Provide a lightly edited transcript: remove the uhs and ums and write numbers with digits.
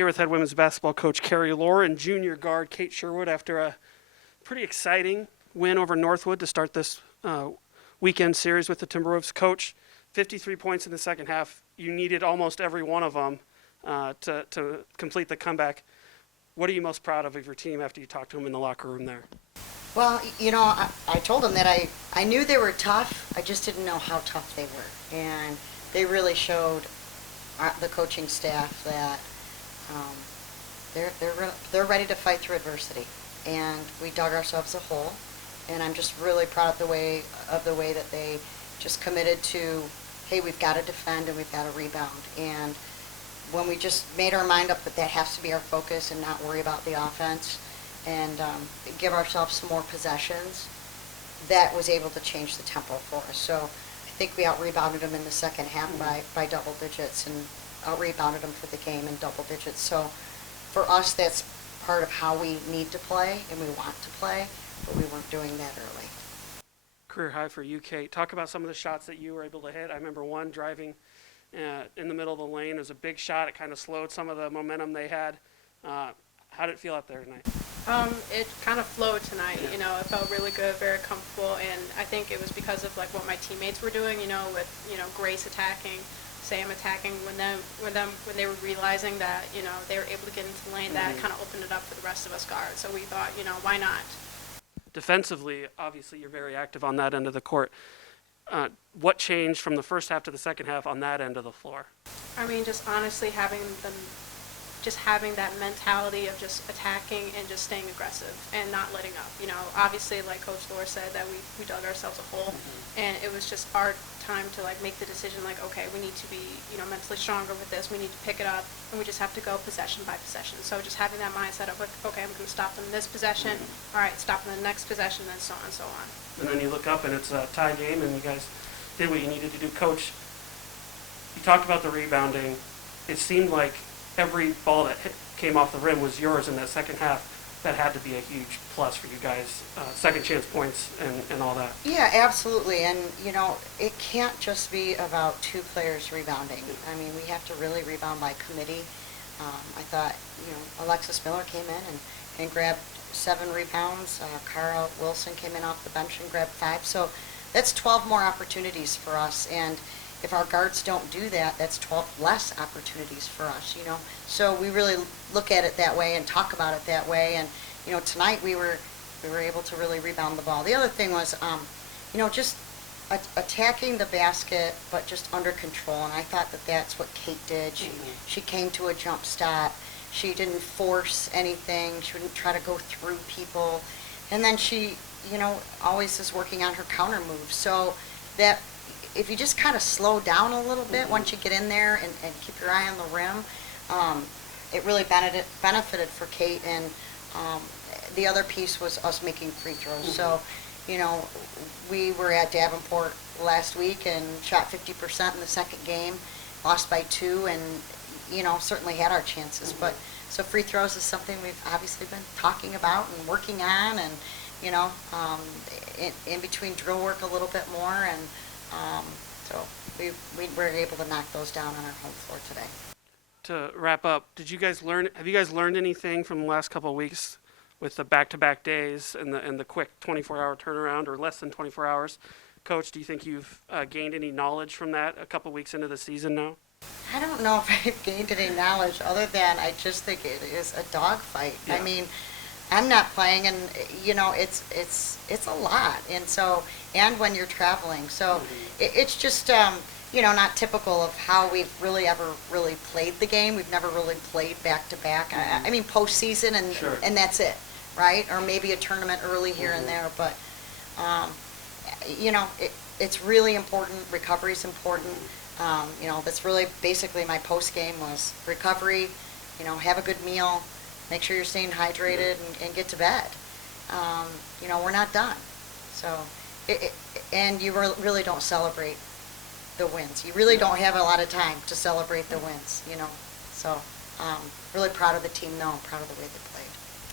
Here with head women's basketball coach Carrie Lohr and junior guard Kate Sherwood after a pretty exciting win over Northwood to start this weekend series with the Timberwolves. Coach, 53 points in the second half. You needed almost every one of them to complete the comeback. What are you most proud of your team after you talked to them in the locker room there? Well, I told them that I knew they were tough. I just didn't know how tough they were. And they really showed the coaching staff that they're ready to fight through adversity. And we dug ourselves a hole. And I'm just really proud of the way that they just committed to, hey, we've got to defend and we've got to rebound. And when we just made our mind up that that has to be our focus and not worry about the offense and give ourselves some more possessions, that was able to change the tempo for us. So I think we out-rebounded them in the second half by double digits and out-rebounded them for the game in double digits. So for us, that's part of how we need to play and we want to play, but we weren't doing that early. Career high for you, Kate. Talk about some of the shots that you were able to hit. I remember one driving in the middle of the lane. It was a big shot. It kind of slowed some of the momentum they had. How did it feel out there tonight? It kind of flowed tonight. It felt really good, very comfortable, and I think it was because of what my teammates were doing. With Grace attacking, Sam attacking. When they were realizing that they were able to get into the lane, that kind of opened it up for the rest of us guards. So we thought, why not? Defensively, obviously, you're very active on that end of the court. What changed from the first half to the second half on that end of the floor? I mean, just honestly having that mentality of just attacking and just staying aggressive and not letting up. Obviously, like Coach Lohr said, that we dug ourselves a hole, and it was just our time to make the decision. Okay, we need to be mentally stronger with this. We need to pick it up, and we just have to go possession by possession. So just having that mindset of okay, I'm going to stop them in this possession. All right, stop them in the next possession, and so on and so on. And then you look up and it's a tie game, and you guys did what you needed to do. Coach, you talked about the rebounding. It seemed like every ball that came off the rim was yours in that second half. That had to be a huge plus for you guys, second chance points and all that. Yeah, absolutely. And, it can't just be about two players rebounding. I mean, we have to really rebound by committee. I thought, Alexis Miller came in and grabbed 7 rebounds. Cara Wilson came in off the bench and grabbed 5. So that's 12 more opportunities for us. And if our guards don't do that, that's 12 less opportunities for us, So we really look at it that way and talk about it that way. And, tonight we were able to really rebound the ball. The other thing was, just attacking the basket, but just under control. And I thought that that's what Kate did. She came to a jump stop. She didn't force anything. She wouldn't try to go through people. And then she, always is working on her counter moves. So that if you just kind of slow down a little bit once you get in there and keep your eye on the rim, it really benefited for Kate. And the other piece was us making free throws. So, we were at Davenport last week and shot 50% in the second game, lost by 2, and, certainly had our chances. But so free throws is something we've obviously been talking about and working on, and, in between drill work a little bit more. And so we were able to knock those down on our home floor today. To wrap up, have you guys learned anything from the last couple of weeks with the back-to-back days and the quick 24-hour turnaround, or less than 24 hours? Coach, do you think you've gained any knowledge from that a couple weeks into the season now? I don't know if I've gained any knowledge other than I just think it is a dogfight. Yeah. I mean, I'm not playing, and it's a lot, and when you're traveling, so it's just not typical of how we've really ever really played the game. We've never really played back to back. I mean, postseason and that's it, right? Or maybe a tournament early here and there, but it's really important. Recovery is important. That's really basically my post game was recovery. Have a good meal. Make sure you're staying hydrated and get to bed. We're not done. So, and you really don't celebrate the wins. You really don't have a lot of time to celebrate the wins, So, really proud of the team, though. I'm proud of the way they